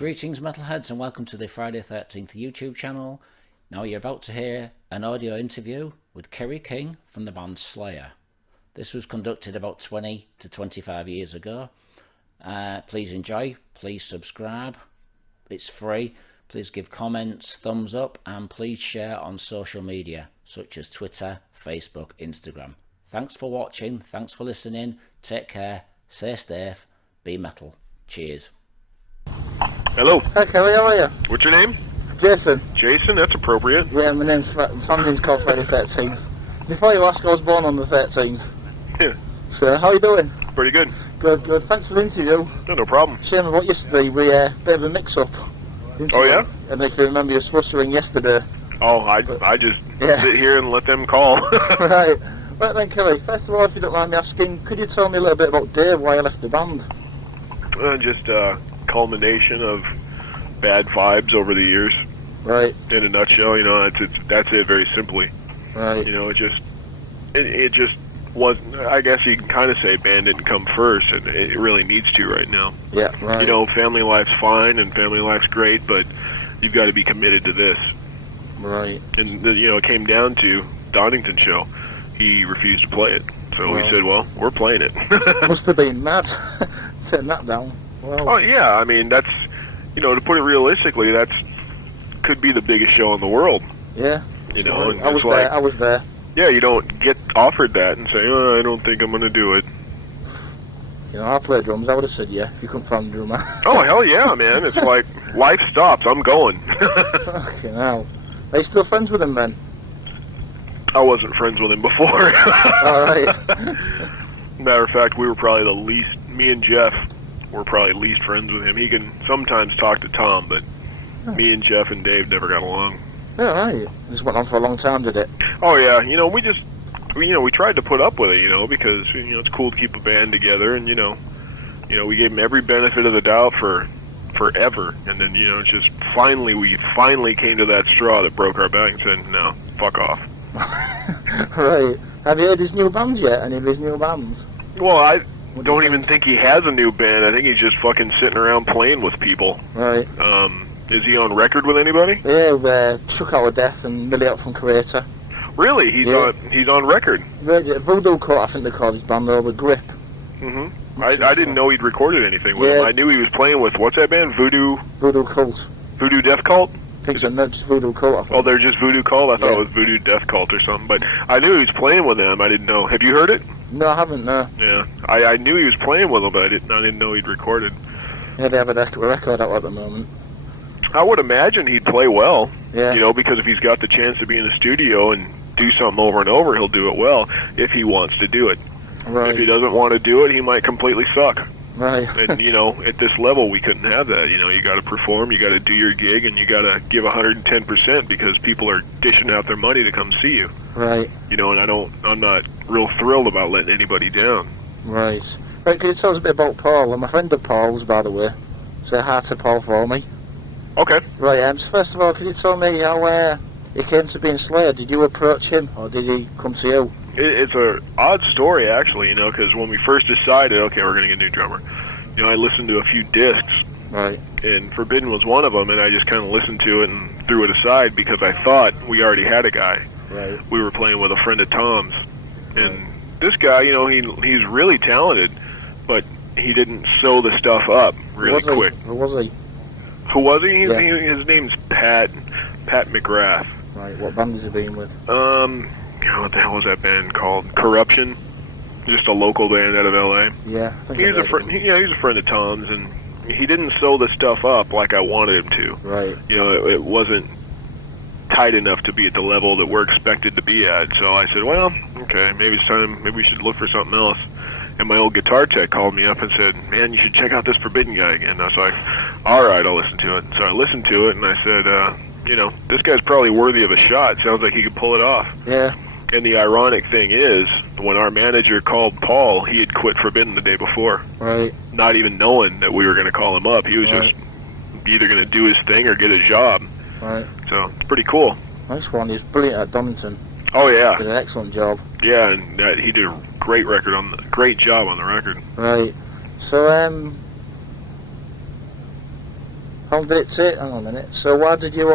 Greetings metalheads and welcome to the Friday 13th YouTube channel. Now you're about to hear an audio interview with Kerry King from the band Slayer. This was conducted about 20 to 25 years ago. Please enjoy, please subscribe, it's free. Please give comments, thumbs up, and please share on social media such as Twitter, Facebook, Instagram. Thanks for watching, thanks for listening, take care, stay safe, be metal. Cheers. Hello. Hi Kerry, how are you? What's your name? Jason. Jason, that's appropriate. Yeah, my family's called Friday 13th. Before you ask, I was born on the 13th. Yeah. So, how are you doing? Pretty good. Good, good. Thanks for the interview. No problem. Shame about yesterday, we bit of a mix-up. Oh yeah? And if you remember, you're supposed to ring yesterday. Oh, I just sit here and let them call. Right. Right then, Kerry, first of all, if you don't mind me asking, could you tell me a little bit about Dave, why you left the band? Just a culmination of bad vibes over the years. Right. In a nutshell, you know, that's it very simply. Right. You know, it just wasn't, I guess you can kind of say band didn't come first, and it really needs to right now. Yeah, right. You know, family life's fine and family life's great, but you've got to be committed to this. Right. And, you know, it came down to Donington show. He refused to play it. So we said, well, we're playing it. Must have been mad, setting that down. Well. Oh, yeah, I mean, that's, you know, to put it realistically, that's could be the biggest show in the world. Yeah. You know, and I was there. Yeah, you don't get offered that and say, oh, I don't think I'm going to do it. You know, I play drums, I would have said yeah, if you couldn't find a drummer. Oh, hell yeah, man. It's like, life stops, I'm going. Fucking hell. Are you still friends with him, then? I wasn't friends with him before. Alright. Matter of fact, we were probably the least, me and Jeff were probably least friends with him. He can sometimes talk to Tom, but me and Jeff and Dave never got along. Yeah, right. This went on for a long time, did it? Oh, yeah. You know, we tried to put up with it, you know, because, you know, it's cool to keep a band together, and, you know, we gave him every benefit of the doubt for forever, and then, you know, we finally came to that straw that broke our back and said, no, fuck off. Right. Have you heard his new bands yet? Any of his new bands? Well, I don't even think he has a new band. I think he's just fucking sitting around playing with people. Right. Is he on record with anybody? Yeah, Chuck Out of Death and Millie Out from Creator. Really? He's on record? Voodoo Cult, I think they called his band over, Grip. Mm-hmm. I didn't know he'd recorded anything with him. I knew he was playing with, what's that band? Voodoo Cult. Voodoo Death Cult? I think they're not just Voodoo Cult, I think. Oh, they're just Voodoo Cult? I thought it was Voodoo Death Cult or something. But I knew he was playing with them. I didn't know. Have you heard it? No, I haven't, no. Yeah. I knew he was playing with them, but I didn't know he'd recorded. Yeah, they have a record out at the moment. I would imagine he'd play well. Yeah. You know, because if he's got the chance to be in the studio and do something over and over, he'll do it well if he wants to do it. Right. If he doesn't want to do it, he might completely suck. Right. And, you know, at this level, we couldn't have that. You know, you got to perform, you got to do your gig, and you got to give 110% because people are dishing out their money to come see you. Right. You know, and I'm not real thrilled about letting anybody down. Right. Right, can you tell us a bit about Paul? I'm a friend of Paul's, by the way. Say hi to Paul for me. Okay. Right, so first of all, can you tell me how he came to being Slayer? Did you approach him, or did he come to you? It's an odd story, actually, you know, because when we first decided, okay, we're going to get a new drummer, you know, I listened to a few discs. Right. And Forbidden was one of them, and I just kind of listened to it and threw it aside because I thought we already had a guy. Right. We were playing with a friend of Tom's. And this guy, you know, he's really talented, but he didn't sew the stuff up really quick. Who was he? Who was he? His name's Pat McGrath. Right, what band has he been with? What the hell was that band called? Corruption? Just a local band out of L.A. Yeah. He's a friend. He's a friend of Tom's, and he didn't sew the stuff up like I wanted him to. Right. You know, it wasn't tight enough to be at the level that we're expected to be at. So I said, well, okay, maybe it's time. Maybe we should look for something else. And my old guitar tech called me up and said, man, you should check out this Forbidden guy again. And I was like, all right, I'll listen to it. So I listened to it, and I said, you know, this guy's probably worthy of a shot. Sounds like he could pull it off. Yeah. And the ironic thing is, when our manager called Paul, he had quit Forbidden the day before. Right. Not even knowing that we were going to call him up. He was just either going to do his thing or get a job. Right. So, it's pretty cool. Nice one. He's brilliant at Donington. Oh, yeah. Did an excellent job. Yeah, and he did a great job on the record. Right. So, How long did it take? Hang on a minute. So why did you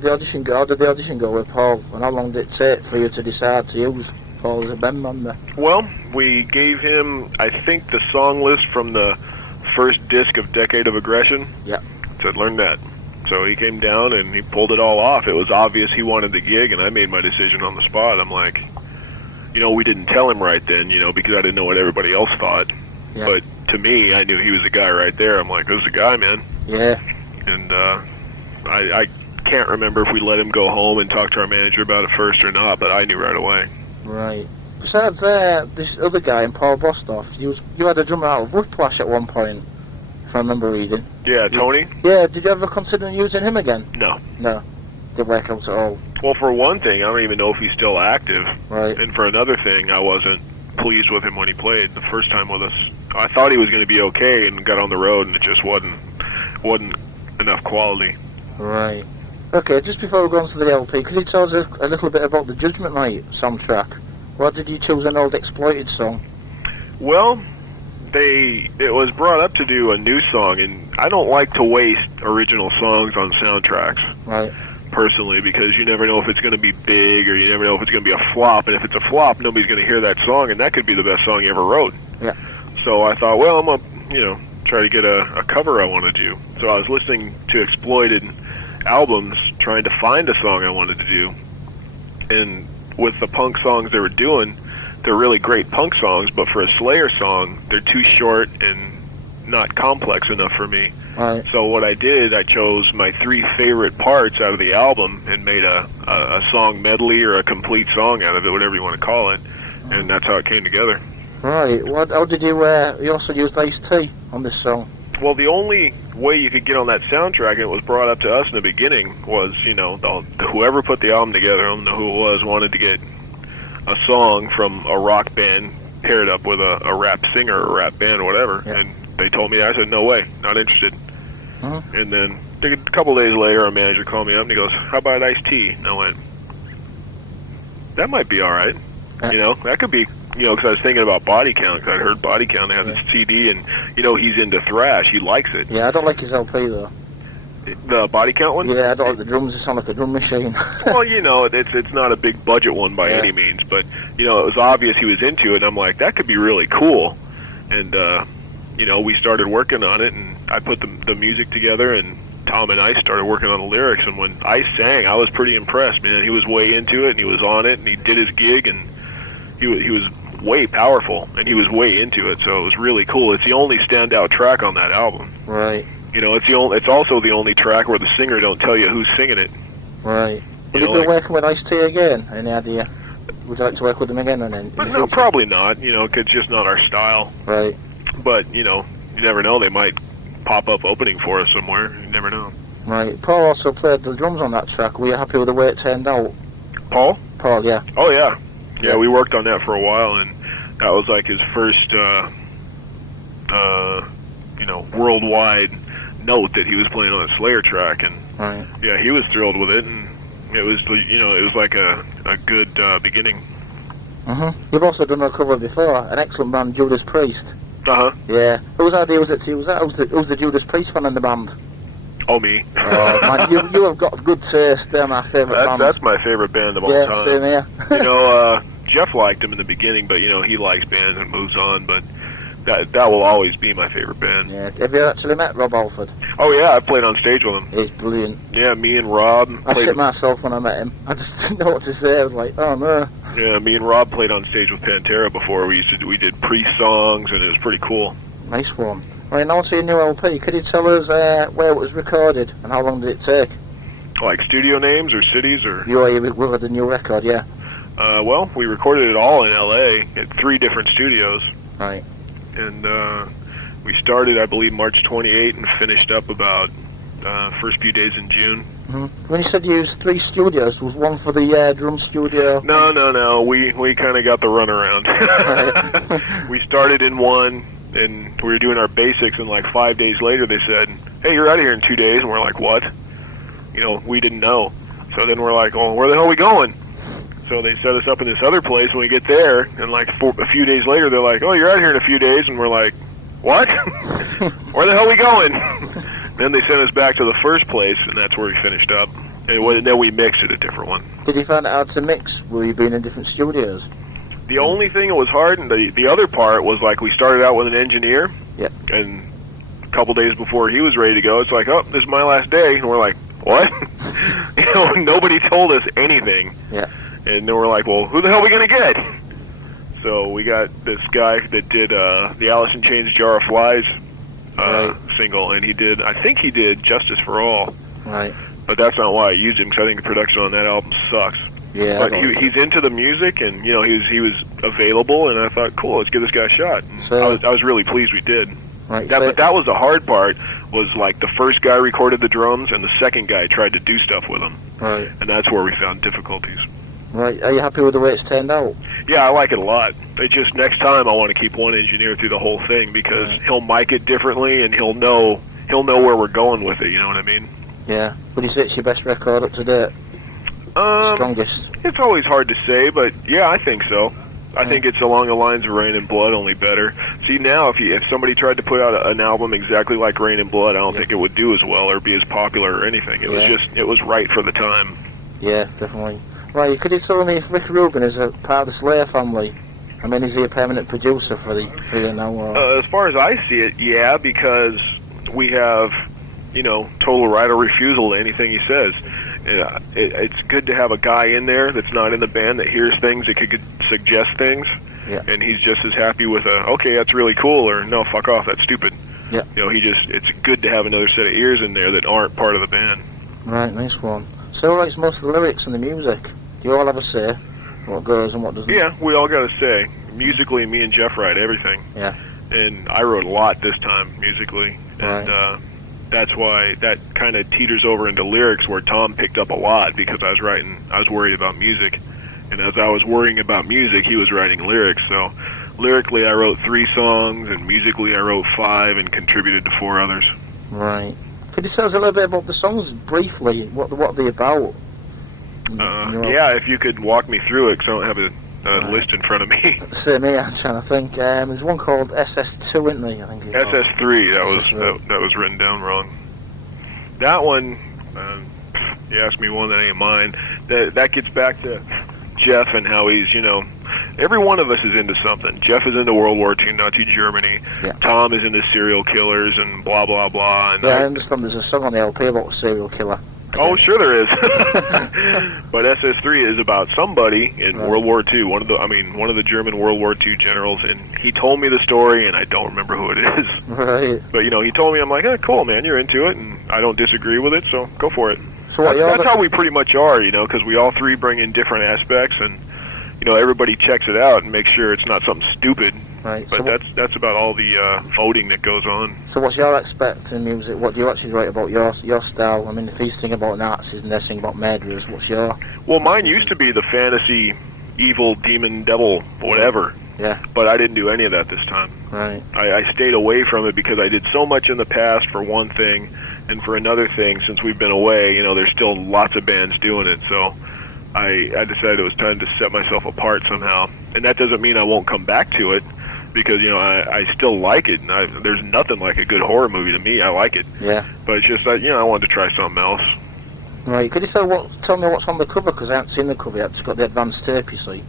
the audition go? How did the audition go with Paul? And how long did it take for you to decide to use Paul as a band member? Well, we gave him, I think, the song list from the first disc of Decade of Aggression. Yeah. Said, learn that. So he came down and he pulled it all off. It was obvious he wanted the gig, and I made my decision on the spot. I'm like, we didn't tell him right then, because I didn't know what everybody else thought. Yeah. But to me, I knew he was the guy right there. I'm like, this is the guy, man. Yeah. And I can't remember if we let him go home and talk to our manager about it first or not, but I knew right away. Right. Besides this other guy, Paul Bostaph, you had a drummer out of Whiplash at one point, if I remember reading. Yeah, Tony? Yeah, did you ever consider using him again? No. No. Didn't work out at all. Well, for one thing, I don't even know if he's still active. Right. And for another thing, I wasn't pleased with him when he played the first time with us. I thought he was going to be okay and got on the road, and it just wasn't enough quality. Right. Okay, just before we go on to the LP, could you tell us a little bit about the Judgment Night soundtrack? Why did you choose an old exploited song? Well, it was brought up to do a new song, and I don't like to waste original songs on soundtracks. Right. Personally, because you never know if it's going to be big or you never know if it's going to be a flop, and if it's a flop, nobody's going to hear that song, and that could be the best song you ever wrote. Yeah. So I thought, well, I'm going to, try to get a cover I want to do. So I was listening to exploited albums, trying to find a song I wanted to do, and with the punk songs they were doing, they're really great punk songs, but for a Slayer song, they're too short and not complex enough for me. Right. So what I did, I chose my 3 favorite parts out of the album and made a song medley or a complete song out of it, whatever you want to call it, and that's how it came together. Right. How did you also used Ice-T on this song? Well, the only way you could get on that soundtrack, and it was brought up to us in the beginning, was, whoever put the album together, I don't know who it was, wanted to get a song from a rock band paired up with a rap singer or a rap band or whatever, yeah. And they told me that. I said, no way, not interested. Uh-huh. And then a couple days later, our manager called me up and he goes, how about Ice-T? And I went, that might be all right. That could be, because I was thinking about Body Count, because I'd heard Body Count, they had this CD, and, he's into thrash. He likes it. Yeah, I don't like his LP, though. The Body Count one? Yeah, I don't like the drums. It sound like a drum machine. Well, it's not a big budget one by any means, but, it was obvious he was into it, and I'm like, that could be really cool. And, we started working on it, and I put the music together, and Tom and Ice started working on the lyrics, and when Ice sang, I was pretty impressed, man. He was way into it, and he was on it, and he did his gig, and he was way powerful, and he was way into it, so it was really cool. It's the only standout track on that album. Right. It's also the only track where the singer don't tell you who's singing it. Right. Would you be working with Ice-T again? Any idea? Would you like to work with him again? No, probably not. It's just not our style. Right. But, you never know. They might pop up opening for us somewhere. You never know. Right. Paul also played the drums on that track. Were you happy with the way it turned out? Paul? Paul, yeah. Oh, yeah. Yeah, we worked on that for a while, and that was like his first, worldwide note that he was playing on a Slayer track, and right. Yeah, he was thrilled with it, and it was, it was like a good beginning. Uh-huh. You've also done a cover before, an excellent band, Judas Priest. Uh-huh. Yeah. Whose idea was it to use that? Who's the Judas Priest fan in the band? Oh, me. Oh, man, you have got good taste. They're my favourite band. That's my favorite band of all time. Yeah, same here. Jeff liked him in the beginning, but, he likes bands and moves on, but that will always be my favorite band. Yeah. Have you actually met Rob Alford? Oh, yeah, I played on stage with him. He's brilliant. Yeah, me and Rob. I shit myself when I met him. I just didn't know what to say. I was like, oh, no. Yeah, me and Rob played on stage with Pantera before. We did Priest songs, and it was pretty cool. Nice one. Right, now to your new LP. Could you tell us where it was recorded and how long did it take? Like studio names or cities or? You with the new record, yeah. Well, we recorded it all in L.A. at 3 different studios. Right. And we started, I believe, March 28 and finished up about first few days in June. Mm-hmm. When you said you used 3 studios, was one for the drum studio? No. We kind of got the runaround. Right. We started in one, and we were doing our basics, and like 5 days later they said, hey, you're out of here in 2 days. And we're like, what? We didn't know. So then we're like, oh, where the hell are we going? So they set us up in this other place, and we get there, and like a few days later, they're like, oh, you're out here in a few days, and we're like, what? Where the hell are we going? Then they sent us back to the first place, and that's where we finished up. And then we mixed it a different one. Did you find it hard to mix? Were you being in different studios? The only thing that was hard, and the other part was like we started out with an engineer, and a couple days before he was ready to go, it's like, oh, this is my last day, and we're like, what? Nobody told us anything. Yeah. And then we're like, well, who the hell are we gonna get? So we got this guy that did the Alice in Chains Jar of Flies single, and I think he did Justice for All. Right. But that's not why I used him, because I think the production on that album sucks. Yeah. But he's into the music, and he was available, and I thought, cool, let's give this guy a shot. And So, I was really pleased we did. right. But that was the hard part. Was like the first guy recorded the drums, and the second guy tried to do stuff with them. Right. And that's where we found difficulties. Right. Are you happy with the way it's turned out? Yeah, I like it a lot. It just next time I want to keep one engineer through the whole thing, because he'll mic it differently, and he'll know where we're going with it. You know what I mean? Yeah. Would you say it's your best record up to date? Strongest? It's always hard to say, but yeah, I think so. I think it's along the lines of Rain and Blood, only better. See, now if somebody tried to put out an album exactly like Rain and Blood, I don't think it would do as well or be as popular or anything. It was right for the time. Yeah, definitely. Right, could you tell me if Rick Rubin is a part of the Slayer family? I mean, is he a permanent producer for you now? Or? As far as I see it, yeah, because we have, total right or refusal to anything he says. It's good to have a guy in there that's not in the band that hears things, that could suggest things, and he's just as happy with okay, that's really cool, or no, fuck off, that's stupid. Yeah. It's good to have another set of ears in there that aren't part of the band. Right, nice one. So who writes most of the lyrics and the music? Do you all have a say? What goes and what doesn't? Yeah, we all got to say. Musically, me and Jeff write everything. Yeah. And I wrote a lot this time, musically. And Right. That's why that kind of teeters over into lyrics, where Tom picked up a lot, because I was worried about music. And as I was worrying about music, he was writing lyrics. So lyrically, I wrote 3 songs, and musically, I wrote 5 and contributed to 4 others. Right. Could you tell us a little bit about the songs briefly? What are they about? Yeah, if you could walk me through it, because I don't have a list in front of me. Same here, I'm trying to think. There's one called SS2, isn't there? I think it's called. SS3, that was written down wrong. That one, you asked me one that ain't mine. That gets back to Jeff and how he's, every one of us is into something. Jeff is into World War II, Nazi Germany. Yeah. Tom is into serial killers and blah, blah, blah. And I understand there's a song on the LP about a serial killer. Oh, sure there is. But SS3 is about somebody in World War II, one of the German World War II generals, and he told me the story, and I don't remember who it is. Right. But, he told me, I'm like, cool, man, you're into it, and I don't disagree with it, so go for it. So that's how we pretty much are, because we all 3 bring in different aspects, and, everybody checks it out and makes sure it's not something stupid. Right. But that's about all the voting that goes on. So what's your expect in music? What do you actually write about your style? I mean, if he's singing about Nazis and they're singing about murderers, what's your... Well, mine used to be the fantasy, evil, demon, devil, whatever. Yeah. But I didn't do any of that this time. Right. I stayed away from it because I did so much in the past for one thing, and for another thing, since we've been away, there's still lots of bands doing it, so I decided it was time to set myself apart somehow. And that doesn't mean I won't come back to it, because, I still like it, and there's nothing like a good horror movie to me. I like it. Yeah. But it's just that, I wanted to try something else. Right. Could you tell me what's on the cover? Because I haven't seen the cover yet. It's got the advanced tape, you see.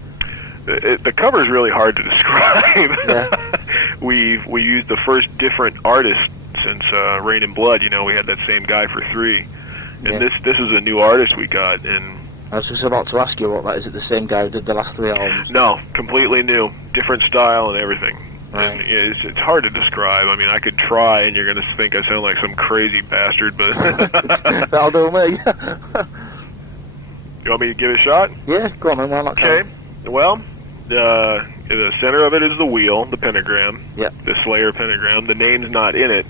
The cover is really hard to describe. Yeah. We used the first different artist since Rain and Blood. We had that same guy for 3. And this is a new artist we got, and I was just about to ask you about that. Is it the same guy who did the last 3 albums? No, completely new, different style and everything. Right. And it's hard to describe. I mean, I could try, and you're going to think I sound like some crazy bastard, but... That'll do me. You want me to give it a shot? Yeah, go on then, why not? Okay. Well, the center of it is the wheel, the pentagram. Yeah. The Slayer pentagram. The name's not in it,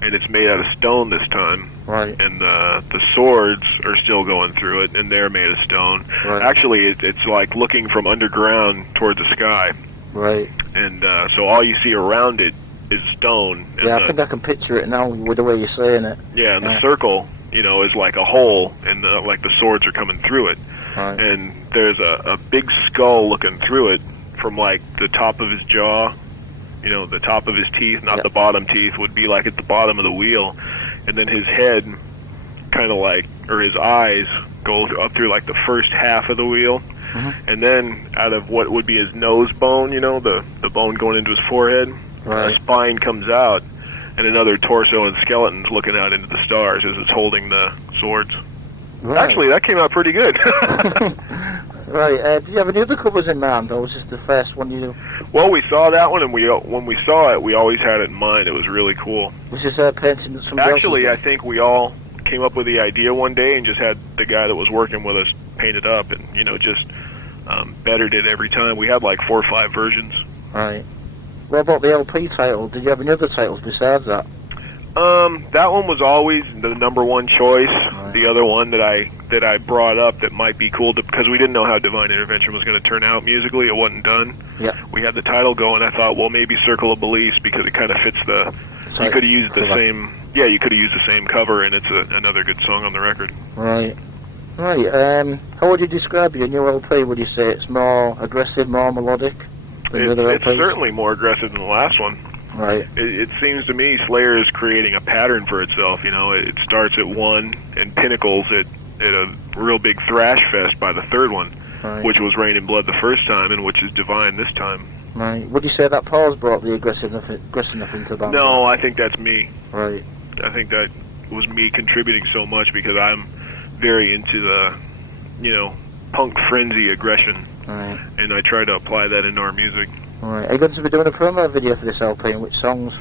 and it's made out of stone this time. Right. And the swords are still going through it, and they're made of stone. Right. Actually, it's like looking from underground toward the sky. Right. And so all you see around it is stone. And I think I can picture it now with the way you're saying it. Yeah, and the circle, is like a hole, and like the swords are coming through it. Right. And there's a big skull looking through it from like the top of his jaw, the top of his teeth, not the bottom teeth, would be like at the bottom of the wheel. and then his head kind of like, or his eyes go up through like the first half of the wheel, and then out of what would be his nose bone, you know, the bone going into his forehead, a spine comes out, and another torso and skeleton's looking out into the stars as it's holding the swords. Actually, that came out pretty good. Right, do you have any other covers in mind, or was this the first one you do? Well, we saw that one, and when we saw it, we always had it in mind. It was really cool. Was this painting that somebody else Actually, did? I think we all came up with the idea one day and just had the guy that was working with us paint it up, and, you know, just bettered it every time. We had like 4 or 5 versions. Right. What about the LP title? Did you have any other titles besides that? That one was always the number one choice. Right. The other one that I brought up that might be cool because we didn't know how Divine Intervention was going to turn out musically. It wasn't done. Yeah. We had the title going. I thought, well, maybe Circle of Beliefs because it kind of fits the. You could have used the same. Yeah, you could have used the same cover, and it's another good song on the record. Right. Right. How would you describe your new LP? Would you say it's more aggressive, more melodic than the other LPs? It's certainly more aggressive than the last one. Right. It seems to me Slayer is creating a pattern for itself. You know, it starts at 1 and pinnacles at a real big thrash fest by the 3rd one, which was Rain and Blood the first time, and which is Divine this time. Right. Would you say that pause brought the aggressiveness into the band? No, I think that's me. Right. I think that was me contributing so much because I'm very into the, you know, punk frenzy aggression, and I try to apply that into our music. Right. Are you going to be doing a promo video for this LP, and which songs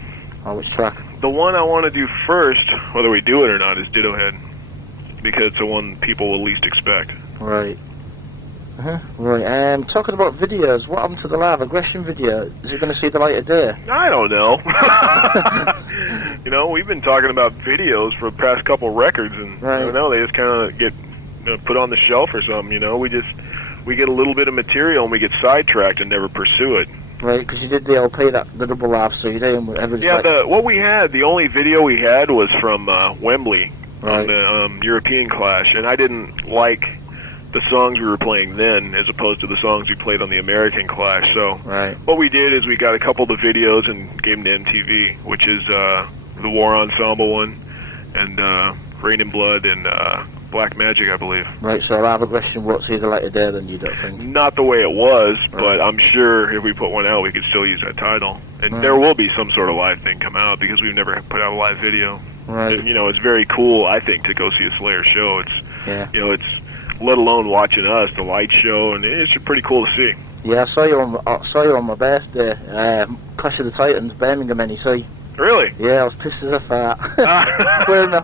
or which track? The one I want to do first, whether we do it or not, is Ditto Head, because it's the one people will least expect. Right. Right. Talking about videos, what happened to the live aggression video? Is it going to see the light of day? I don't know. You know, we've been talking about videos for the past couple records, and I don't know, they just kind of get put on the shelf or something. You know, we get a little bit of material and we get sidetracked and never pursue it. Right, because you did the LP, the double live CD, and what we had, the only video we had was from Wembley on the European Clash, and I didn't like the songs we were playing then as opposed to the songs we played on the American Clash. So what we did is we got a couple of the videos and gave them to MTV, which is the War Ensemble one, and Rain and Blood, and Black Magic, I believe. Right, so live aggression won't see the light of day then, you don't think? Not the way it was, but I'm sure if we put one out, we could still use that title. And there will be some sort of live thing come out because we've never put out a live video. Right. And, you know, it's very cool, I think, to go see a Slayer show. It's, you know, it's, let alone watching us, the light show, and it's pretty cool to see. Yeah, I saw you on my birthday, Clash of the Titans, Birmingham, NEC. Really? Yeah, I was pissed as a fart.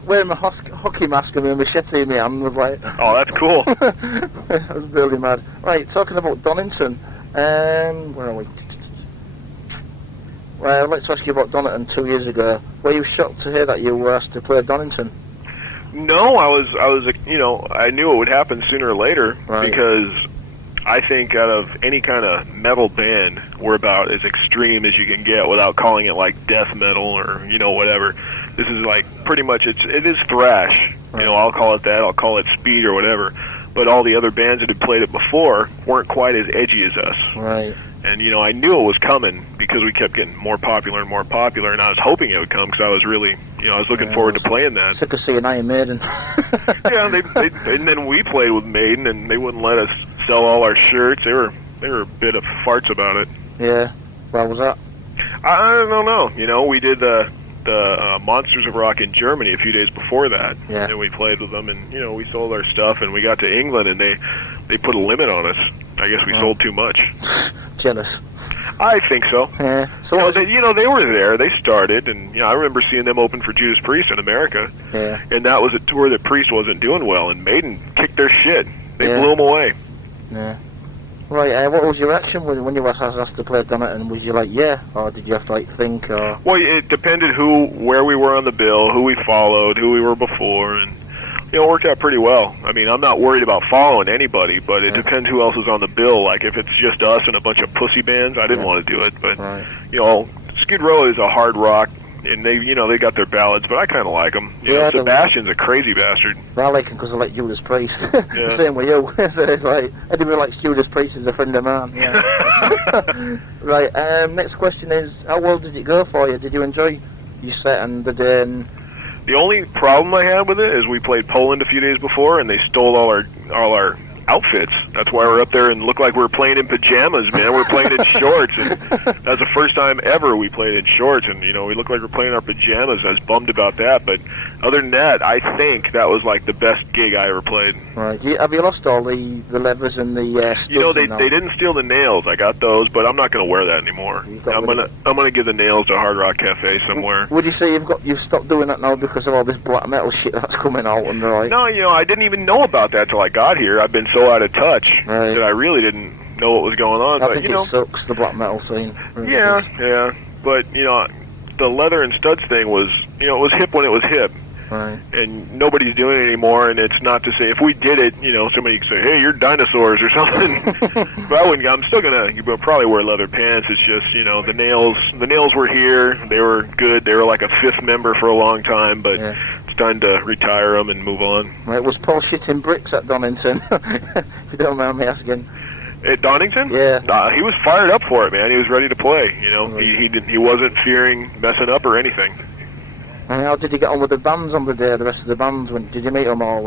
wearing my hockey mask and my machete in my hand. Was like, oh, that's cool. I was really mad. Right, talking about Donington, where are we? Well, I'd like to ask you about Donington 2 years ago. Were you shocked to hear that you were asked to play Donington? No, I was, you know, I knew it would happen sooner or later because I think out of any kind of metal band, we're about as extreme as you can get without calling it like death metal or, you know, whatever. This is like pretty much, it is thrash. You know, I'll call it that, I'll call it speed or whatever. But all the other bands that had played it before weren't quite as edgy as us. Right. And, you know, I knew it was coming because we kept getting more popular and more popular, and I was hoping it would come because I was really, you know, I was looking forward to playing that. Sick of seeing Iron Maiden. Yeah, and then we played with Maiden, and they wouldn't let us sell all our shirts. They were a bit of farts about it. Yeah. Why was that? I don't know. You know, we did the Monsters of Rock in Germany a few days before that, and we played with them, and, you know, we sold our stuff, and we got to England, and they put a limit on us. I guess we sold too much. Jealous. I think so. Yeah. So you know, they were there. They started, and, you know, I remember seeing them open for Judas Priest in America. Yeah. And that was a tour that Priest wasn't doing well, and Maiden kicked their shit. They blew them away. Yeah. Right. What was your reaction when you were asked to play Donington? Was you like, yeah, or did you have to like think? Or? Well, it depended where we were on the bill, who we followed, who we were before, and, you know, it worked out pretty well. I mean, I'm not worried about following anybody, but it depends who else is on the bill. Like, if it's just us and a bunch of pussy bands, I didn't want to do it. But, you know, Skid Row is a hard rock, and they, you know, they got their ballads, but I kind of like them. You know, Sebastian's a crazy bastard. I like him because I like Judas Priest. The same with you. So it's like, anybody likes Judas Priest is a friend of mine. Yeah. Right, next question is, how well did it go for you? Did you enjoy your set and the day? And The only problem I had with it is we played Poland a few days before, and they stole all our outfits. That's why we're up there and look like we're playing in pajamas, man. We're playing in shorts, and that's the first time ever we played in shorts, and we look like we're playing in our pajamas. I was bummed about that, but other than that, I think that was like the best gig I ever played. Right. Have you lost all the leathers and the studs? They didn't steal the nails. I got those, but I'm not going to wear that anymore. I'm gonna give the nails to Hard Rock Cafe somewhere. Would you say you've stopped doing that now because of all this black metal shit that's coming out? And right? No, I didn't even know about that till I got here. I've been so out of touch that I really didn't know what was going on. I think it sucks, the black metal scene. Really yeah. But the leather and studs thing was, it was hip when it was hip. Right. And nobody's doing it anymore, and it's not to say, if we did it, somebody could say, hey, you're dinosaurs or something. But I'm still going to probably wear leather pants. It's just, the nails were here. They were good. They were like a fifth member for a long time, but it's time to retire them and move on. Right, was Paul shitting bricks at Donington? If you don't mind me asking. At Donington? Yeah. He was fired up for it, man. He was ready to play. He wasn't fearing messing up or anything. And how did you get on with the bands on the day, the rest of the bands? Did you meet them all?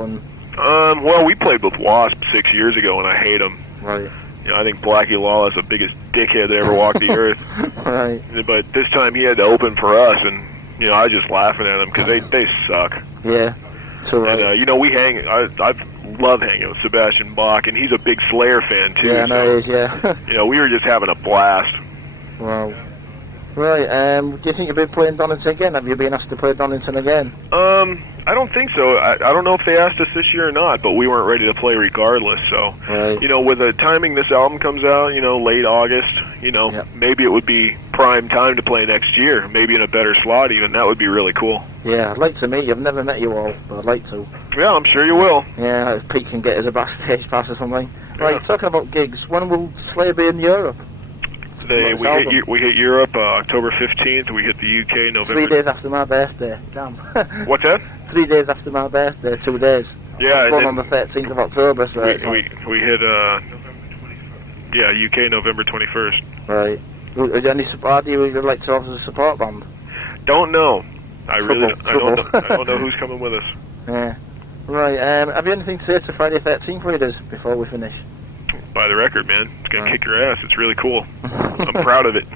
Well, we played with Wasp 6 years ago, and I hate them. Right. I think Blackie Lawless is the biggest dickhead that ever walked the earth. Right. But this time he had to open for us, and, I was just laughing at them because they suck. Yeah. So, right. And, we hang, I love hanging with Sebastian Bach, and he's a big Slayer fan, too. Yeah, I know he is, yeah. We were just having a blast. Wow. Right, do you think you'll be playing Donington again? Have you been asked to play Donington again? I don't think so. I don't know if they asked us this year or not, but we weren't ready to play regardless. So, right. With the timing this album comes out, late August, maybe it would be prime time to play next year, maybe in a better slot even. That would be really cool. Yeah, I'd like to meet you. I've never met you all, but I'd like to. Yeah, I'm sure you will. Yeah, if Pete can get us a backstage pass or something. Right, talking about gigs, when will Slayer be in Europe? We hit Europe October 15th. We hit the UK November. 3 days after my birthday. Damn. What's that? 3 days after my birthday. 2 days. Yeah. Born on the 13th of October. So we hit UK November 21st. Right. Are there any support? Do you like to have as a support band? Don't know. I don't know who's coming with us. Yeah. Right. Have you anything to say to Friday 13th readers before we finish? Buy the record, man. It's gonna kick your ass. It's really cool. I'm proud of it.